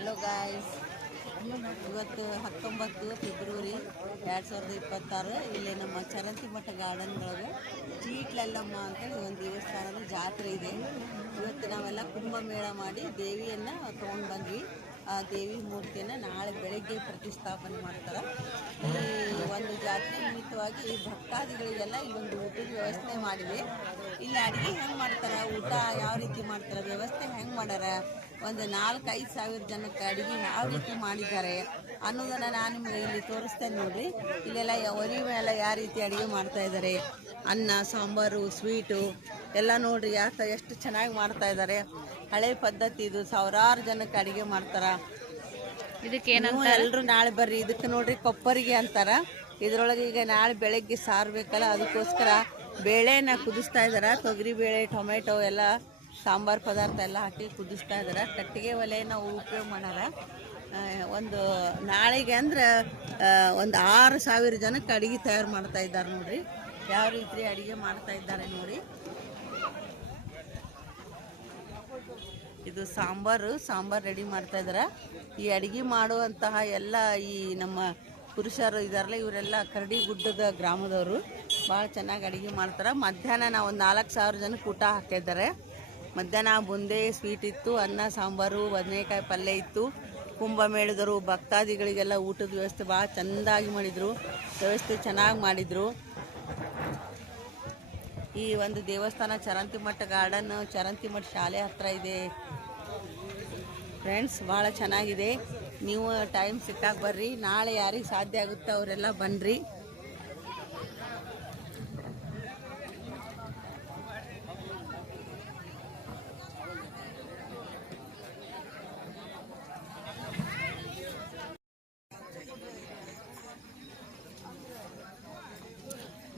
Hello guys, ಇವತ್ತು 19 February 2026 ಇಲ್ಲಿ ನಮ್ಮ ಚರಂತಿ ಮಠ ಗಾರ್ಡನ್ ಒಳಗೆ ಚೀಟ್ಲಲ್ಲಮ್ಮ ಅಂತೇಳಿ ಒಂದು ದೇವಸ್ಥಾನದ ಜಾತ್ರೆ ಇದೆ. ಇವತ್ತು ನಾವೆಲ್ಲ ಕುಂಭಮೇಳ ಮಾಡಿ ದೇವಿಯನ್ನು ತೊಗೊಂಡು ಬಂದ್ವಿ. ಆ ದೇವಿ ಮೂರ್ತಿಯನ್ನು ನಾಳೆ ಬೆಳಗ್ಗೆ ಪ್ರತಿಷ್ಠಾಪನೆ ಮಾಡ್ತಾರೆ. ಈ ಒಂದು ಜಾತ್ರೆ ನಿಮಿತ್ತವಾಗಿ ಭಕ್ತಾದಿಗಳಿಗೆಲ್ಲ ಇಲ್ಲೊಂದು ಊಟದ ವ್ಯವಸ್ಥೆ ಮಾಡಿದೆ. ಇಲ್ಲಿ ಅಡುಗೆ ಹೆಂಗೆ ಮಾಡ್ತಾರೆ, ಊಟ ಯಾವ ರೀತಿ ಮಾಡ್ತಾರೆ, ವ್ಯವಸ್ಥೆ ಹೆಂಗೆ ಮಾಡ್ಯಾರ, ಒಂದು 4-5 ಸಾವಿರ ಜನಕ್ಕೆ ಅಡುಗೆ ಯಾವ ರೀತಿ ಮಾಡಿದ್ದಾರೆ ಅನ್ನೋದನ್ನು ನಾನು ನಿಮಗೆ ಇಲ್ಲಿ ತೋರಿಸ್ತೇನೆ. ನೋಡಿರಿ, ಇಲ್ಲೆಲ್ಲ ಒಲಿ ಮೇಲೆ ಯಾವ ರೀತಿ ಅಡುಗೆ ಮಾಡ್ತಾ ಇದ್ದಾರೆ, ಅನ್ನ ಸಾಂಬಾರು ಸ್ವೀಟು ಎಲ್ಲ ನೋಡಿರಿ ಎಷ್ಟು ಚೆನ್ನಾಗಿ ಮಾಡ್ತಾ ಇದ್ದಾರೆ. ಹಳೆ ಪದ್ಧತಿ ಇದು, ಸಾವಿರಾರು ಜನಕ್ಕೆ ಅಡುಗೆ ಮಾಡ್ತಾರೆ. ಇದಕ್ಕೆ ಎಲ್ಲರೂ ನಾಳೆ ಬರ್ರಿ. ಇದಕ್ಕೆ ನೋಡ್ರಿ ಕೊಪ್ಪರಿಗೆ ಅಂತಾರ. ಇದ್ರೊಳಗೆ ಈಗ ನಾಳೆ ಬೆಳಗ್ಗೆ ಸಾರು ಬೇಕಲ್ಲ, ಅದಕ್ಕೋಸ್ಕರ ಬೇಳೆನ ಕುದಿಸ್ತಾ ಇದ್ದಾರೆ. ತೊಗರಿ ಬೇಳೆ, ಟೊಮೆಟೊ ಎಲ್ಲ ಸಾಂಬಾರು ಪದಾರ್ಥ ಎಲ್ಲ ಹಾಕಿ ಕುದಿಸ್ತಾ ಇದ್ದಾರೆ. ಕಟ್ಟಿಗೆ ಒಲೆ ನಾವು ಉಪಯೋಗ ಮಾಡ್ಯಾರ. ಒಂದು ನಾಳೆಗೆ ಅಂದ್ರೆ ಒಂದು 6,000 ಜನಕ್ಕೆ ಅಡುಗೆ ತಯಾರು ಮಾಡ್ತಾ ಇದ್ದಾರೆ. ನೋಡ್ರಿ ಯಾವ ರೀತಿ ಅಡುಗೆ ಮಾಡ್ತಾ ಇದ್ದಾರೆ ನೋಡಿ. ಇದು ಸಾಂಬಾರು ರೆಡಿ ಮಾಡ್ತಾ ಇದ್ದಾರೆ. ಈ ಅಡುಗೆ ಮಾಡುವಂತಹ ಎಲ್ಲ ಈ ನಮ್ಮ ಪುರುಷರು ಇದಾರಲ್ಲ, ಇವರೆಲ್ಲ ಕರಡಿಗುಡ್ಡದ ಗ್ರಾಮದವರು. ಭಾಳ ಚೆನ್ನಾಗಿ ಅಡುಗೆ ಮಾಡ್ತಾರೆ. ಮಧ್ಯಾಹ್ನ ನಾವು ಒಂದು 4,000 ಜನಕ್ಕೆ ಊಟ ಹಾಕಿದ್ದಾರೆ. ಮಧ್ಯಾಹ್ನ ಬುಂದೆ ಸ್ವೀಟ್ ಇತ್ತು, ಅನ್ನ ಸಾಂಬಾರು, ಬದನೆಕಾಯಿ ಪಲ್ಯ ಇತ್ತು. ಕುಂಭಮೇಳದವರು ಭಕ್ತಾದಿಗಳಿಗೆಲ್ಲ ಊಟದ ವ್ಯವಸ್ಥೆ ಭಾಳ ಚೆಂದಾಗಿ ಮಾಡಿದರು. ವ್ಯವಸ್ಥೆ ಚೆನ್ನಾಗಿ ಮಾಡಿದರು. ಈ ಒಂದು ದೇವಸ್ಥಾನ ಚರಂತಿ ಮಠ ಗಾರ್ಡನ್, ಚರಂತಿ ಮಠ ಶಾಲೆ ಹತ್ರ ಇದೆ ಫ್ರೆಂಡ್ಸ್. ಭಾಳ ಚೆನ್ನಾಗಿದೆ. ನೀವು ಟೈಮ್ ಸಿಕ್ಕಾಗ ಬರ್ರಿ. ನಾಳೆ ಯಾರಿಗೆ ಸಾಧ್ಯ ಆಗುತ್ತೆ ಅವರೆಲ್ಲ ಬನ್ನಿರಿ.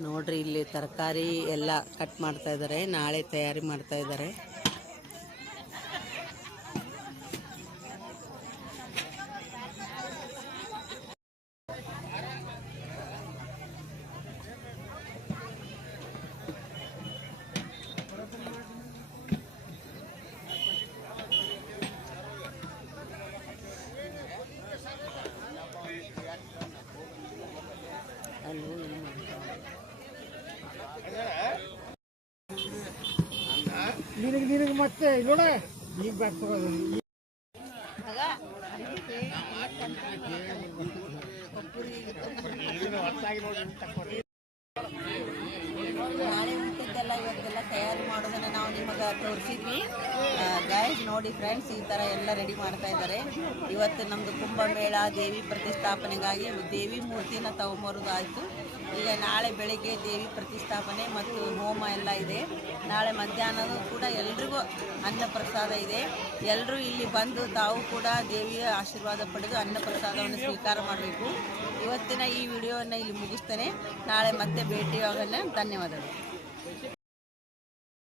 ನೋಡ್ರಿ, ಇಲ್ಲಿ ತರಕಾರಿ ಎಲ್ಲ ಕಟ್ ಮಾಡ್ತಾ ಇದ್ದಾರೆ. ನಾಳೆ ತಯಾರಿ ಮಾಡ್ತಾ ಇದ್ದಾರೆ. ನಿನಗೆ ಮತ್ತೆ ನೋಡ ಈಗ ಬ್ಯಾಗ್ ತಗೋದು. ನಾಳೆ ಊಟದ್ದೆಲ್ಲ ಇವತ್ತೆಲ್ಲ ತಯಾರಿ ಮಾಡೋದನ್ನು ನಾವು ನಿಮಗೆ ತೋರಿಸಿದ್ವಿ ಗೈಸ್. ನೋಡಿ ಫ್ರೆಂಡ್ಸ್, ಈ ಥರ ಎಲ್ಲ ರೆಡಿ ಮಾಡ್ತಾ ಇದ್ದಾರೆ. ಇವತ್ತು ನಮ್ಮದು ಕುಂಭಮೇಳ ದೇವಿ ಪ್ರತಿಷ್ಠಾಪನೆಗಾಗಿ ದೇವಿ ಮೂರ್ತಿನ ತಗೊಂಬರೋದಾಯಿತು. ಈಗ ನಾಳೆ ಬೆಳಿಗ್ಗೆ ದೇವಿ ಪ್ರತಿಷ್ಠಾಪನೆ ಮತ್ತು ಹೋಮ ಎಲ್ಲ ಇದೆ. ನಾಳೆ ಮಧ್ಯಾಹ್ನವೂ ಕೂಡ ಎಲ್ರಿಗೂ ಅನ್ನ ಪ್ರಸಾದ ಇದೆ. ಎಲ್ಲರೂ ಇಲ್ಲಿ ಬಂದು ತಾವು ಕೂಡ ದೇವಿಯ ಆಶೀರ್ವಾದ ಪಡೆದು ಅನ್ನ ಪ್ರಸಾದವನ್ನು ಸ್ವೀಕಾರ ಮಾಡಬೇಕು. ಇವತ್ತಿನ ಈ ವಿಡಿಯೋವನ್ನು ಇಲ್ಲಿ ಮುಗಿಸ್ತೇನೆ. ನಾಳೆ ಮತ್ತೆ ಭೇಟಿಯಾಗೋಣ. ಧನ್ಯವಾದಗಳು.